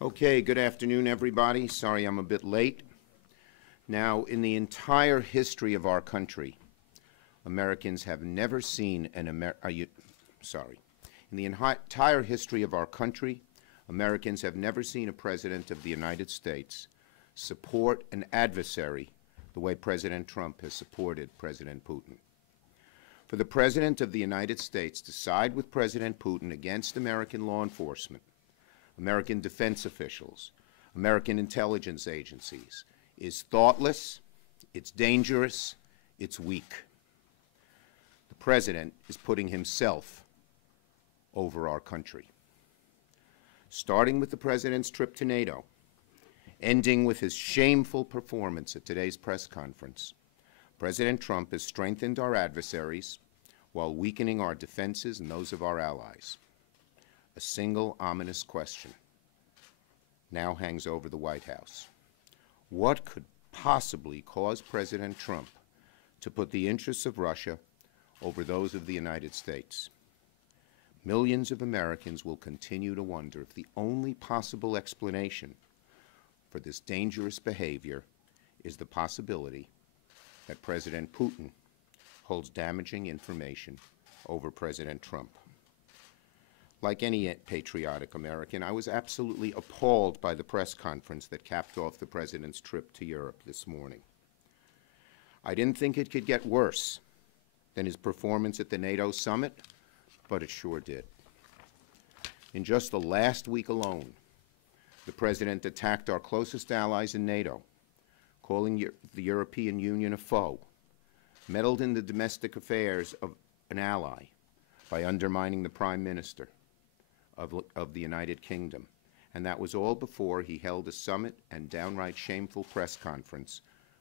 Okay, good afternoon, everybody. Sorry I'm a bit late. Now, in the entire history of our country, Americans have never seen an In the entire history of our country, Americans have never seen a president of the United States support an adversary the way President Trump has supported President Putin. For the President of the United States to side with President Putin against American law enforcement, American defense officials, American intelligence agencies, is thoughtless, it's dangerous, it's weak. The President is putting himself over our country. Starting with the President's trip to NATO, ending with his shameful performance at today's press conference, President Trump has strengthened our adversaries while weakening our defenses and those of our allies. A single ominous question now hangs over the White House. What could possibly cause President Trump to put the interests of Russia over those of the United States? Millions of Americans will continue to wonder if the only possible explanation for this dangerous behavior is the possibility that President Putin holds damaging information over President Trump. Like any patriotic American, I was absolutely appalled by the press conference that capped off the President's trip to Europe this morning. I didn't think it could get worse than his performance at the NATO summit, but it sure did. In just the last week alone, the President attacked our closest allies in NATO, calling the European Union a foe, meddled in the domestic affairs of an ally by undermining the Prime Minister of the United Kingdom, and that was all before he held a summit and downright shameful press conference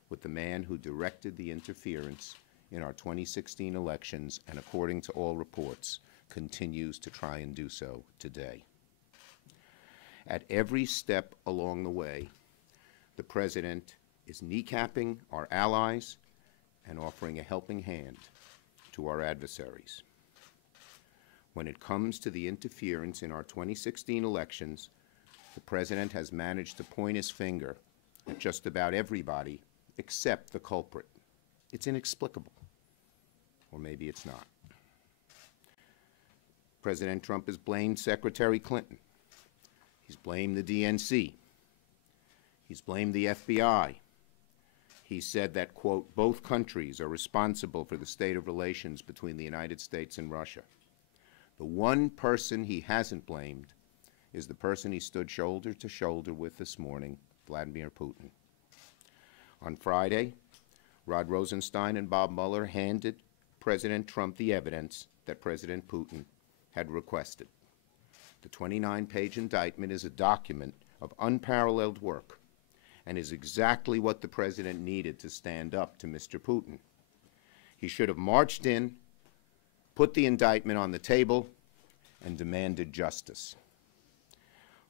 with the man who directed the interference in our 2016 elections and, according to all reports, continues to try and do so today. At every step along the way, the President is kneecapping our allies and offering a helping hand to our adversaries. When it comes to the interference in our 2016 elections, the President has managed to point his finger at just about everybody except the culprit. It's inexplicable. Or maybe it's not. President Trump has blamed Secretary Clinton. He's blamed the DNC. He's blamed the FBI. He said that, quote, both countries are responsible for the state of relations between the United States and Russia. The one person he hasn't blamed is the person he stood shoulder to shoulder with this morning, Vladimir Putin. On Friday, Rod Rosenstein and Bob Mueller handed President Trump the evidence that President Putin had requested. The 29-page indictment is a document of unparalleled work and is exactly what the President needed to stand up to Mr. Putin. He should have marched in, put the indictment on the table, and demanded justice.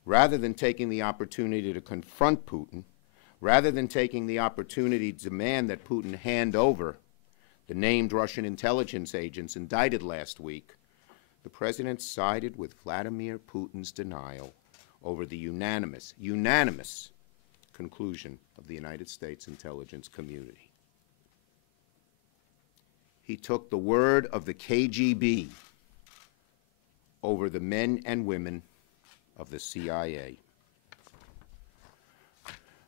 Rather than taking the opportunity to confront Putin, rather than taking the opportunity to demand that Putin hand over the named Russian intelligence agents indicted last week, the President sided with Vladimir Putin's denial over the unanimous conclusion of the United States intelligence community. He took the word of the KGB over the men and women of the CIA.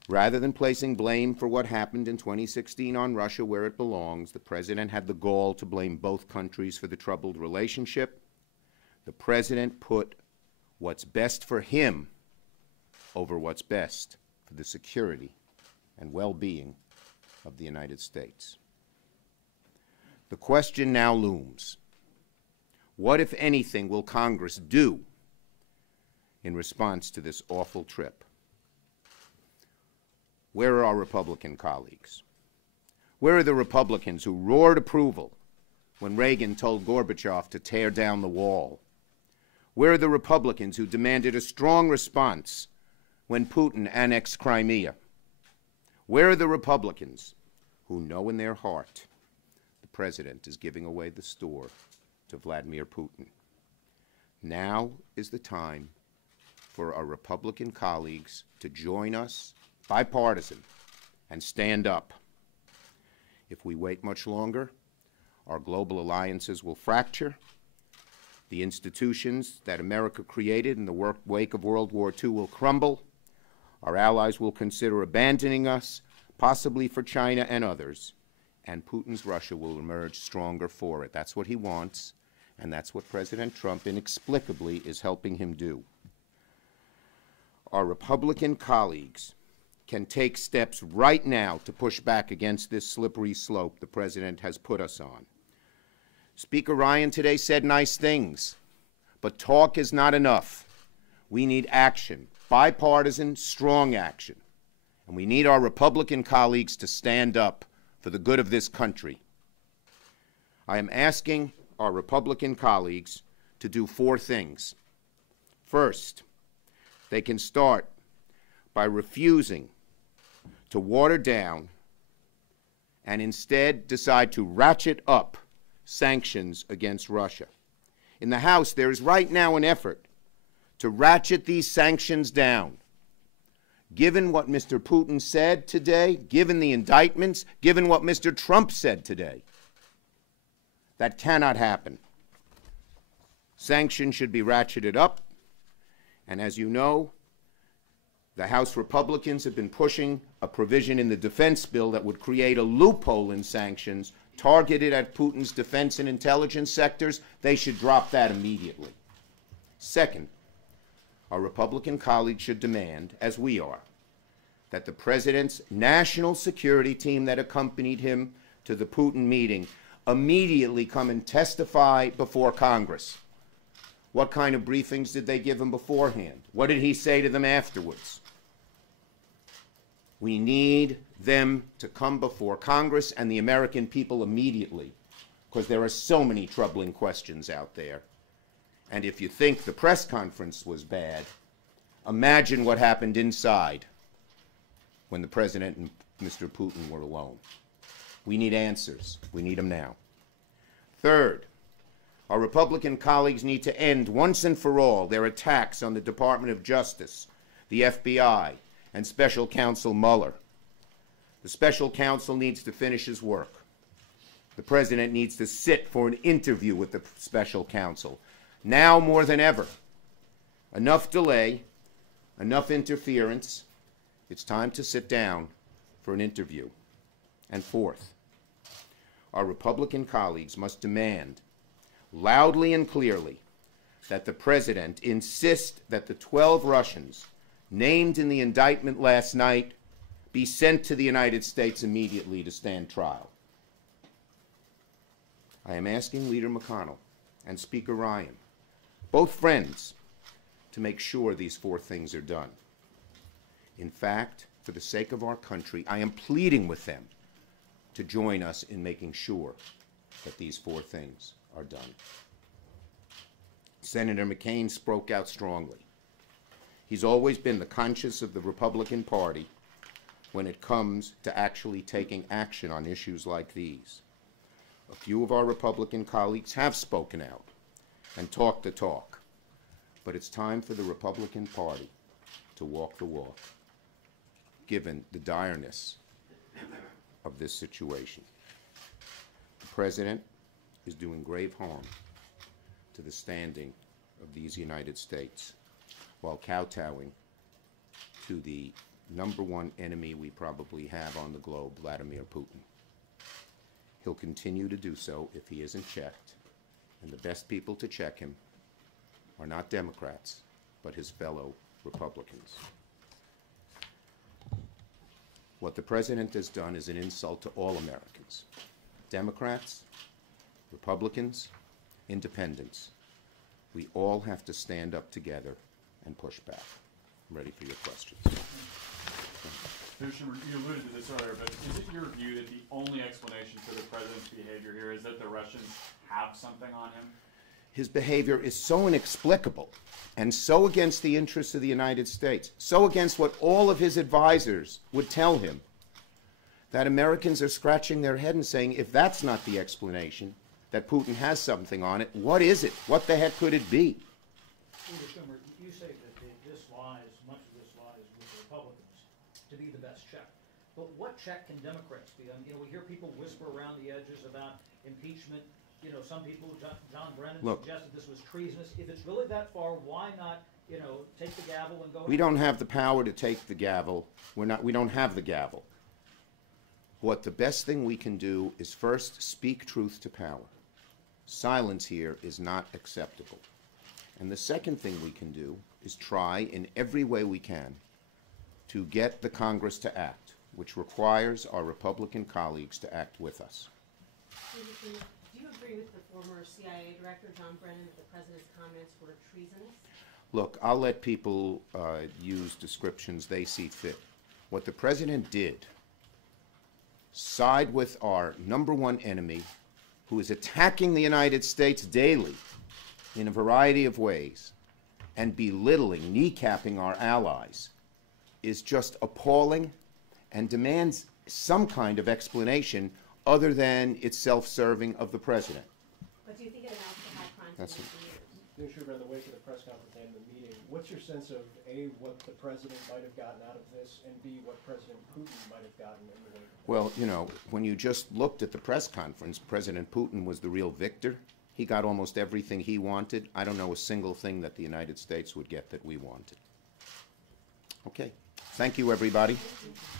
Rather than placing blame for what happened in 2016 on Russia where it belongs, the President had the gall to blame both countries for the troubled relationship. The President put what's best for him over what's best for the security and well-being of the United States. The question now looms: what, if anything, will Congress do in response to this awful trip? Where are our Republican colleagues? Where are the Republicans who roared approval when Reagan told Gorbachev to tear down the wall? Where are the Republicans who demanded a strong response when Putin annexed Crimea? Where are the Republicans who know in their heart the President is giving away the store to Vladimir Putin? Now is the time for our Republican colleagues to join us, bipartisan, and stand up. If we wait much longer, our global alliances will fracture. The institutions that America created in the wake of World War II will crumble. Our allies will consider abandoning us, possibly for China and others, and Putin's Russia will emerge stronger for it. That's what he wants, and that's what President Trump inexplicably is helping him do. Our Republican colleagues can take steps right now to push back against this slippery slope the President has put us on. Speaker Ryan today said nice things, but talk is not enough. We need action, bipartisan, strong action. And we need our Republican colleagues to stand up for the good of this country. I am asking our Republican colleagues to do 4 things. First, they can start by refusing to water down and instead decide to ratchet up sanctions against Russia. In the House, there is right now an effort to ratchet these sanctions down. Given what Mr. Putin said today, given the indictments, given what Mr. Trump said today, that cannot happen. Sanctions should be ratcheted up, and as you know, the House Republicans have been pushing a provision in the defense bill that would create a loophole in sanctions targeted at Putin's defense and intelligence sectors. They should drop that immediately. Second, our Republican colleagues should demand, as we are, that the President's national security team that accompanied him to the Putin meeting immediately come and testify before Congress. What kind of briefings did they give him beforehand? What did he say to them afterwards? We need them to come before Congress and the American people immediately, because there are so many troubling questions out there. And if you think the press conference was bad, imagine what happened inside when the President and Mr. Putin were alone. We need answers. We need them now. Third, our Republican colleagues need to end once and for all their attacks on the Department of Justice, the FBI, and Special Counsel Mueller. The Special Counsel needs to finish his work. The President needs to sit for an interview with the Special Counsel. Now more than ever. Enough delay, enough interference. It's time to sit down for an interview. And fourth, our Republican colleagues must demand loudly and clearly that the President insist that the 12 Russians named in the indictment last night be sent to the United States immediately to stand trial. I am asking Leader McConnell and Speaker Ryan, both friends, to make sure these 4 things are done. In fact, for the sake of our country, I am pleading with them to join us in making sure that these 4 things are done. Senator McCain spoke out strongly. He's always been the conscience of the Republican Party when it comes to actually taking action on issues like these. A few of our Republican colleagues have spoken out and talked the talk, but it's time for the Republican Party to walk the walk, given the direness of this situation. The President is doing grave harm to the standing of these United States while kowtowing to the #1 enemy we probably have on the globe, Vladimir Putin. He'll continue to do so if he isn't checked, and the best people to check him are not Democrats, but his fellow Republicans. What the President has done is an insult to all Americans, Democrats, Republicans, Independents. We all have to stand up together and push back. I'm ready for your questions. Senator Schumer, you alluded to this earlier, but is it your view that the only explanation for the President's behavior here is that the Russians have something on him? His behavior is so inexplicable and so against the interests of the United States, so against what all of his advisors would tell him, that Americans are scratching their head and saying, if that's not the explanation, that Putin has something on it, what is it? What the heck could it be? Senator Schumer, you say that that this lies, much of this lies with the Republicans to be the best check. But what check can Democrats be? You know, we hear people whisper around the edges about impeachment. You know, some people, John Brennan suggested this was treasonous. If it's really that far, why not, you know, take the gavel and go? We don't have the power to take the gavel. We don't have the gavel. What the best thing we can do is first speak truth to power. Silence here is not acceptable. And the second thing we can do is try in every way we can to get the Congress to act, which requires our Republican colleagues to act with us. Do you agree with the former CIA Director, John Brennan, that the President's comments were treasonous? Look, I'll let people use descriptions they see fit. What the President did, side with our #1 enemy, who is attacking the United States daily in a variety of ways, and belittling, kneecapping our allies, is just appalling and demands some kind of explanation other than it's self-serving of the President. But do you think it amounts to high crime to misdemeanors? Schumer, in the wake of the press conference and the meeting, what's your sense of A, what the President might have gotten out of this, and B, what President Putin might have gotten in the wake of it? Well, you know, when you just looked at the press conference, President Putin was the real victor. He got almost everything he wanted. I don't know a single thing that the United States would get that we wanted. Okay. Thank you, everybody. Thank you.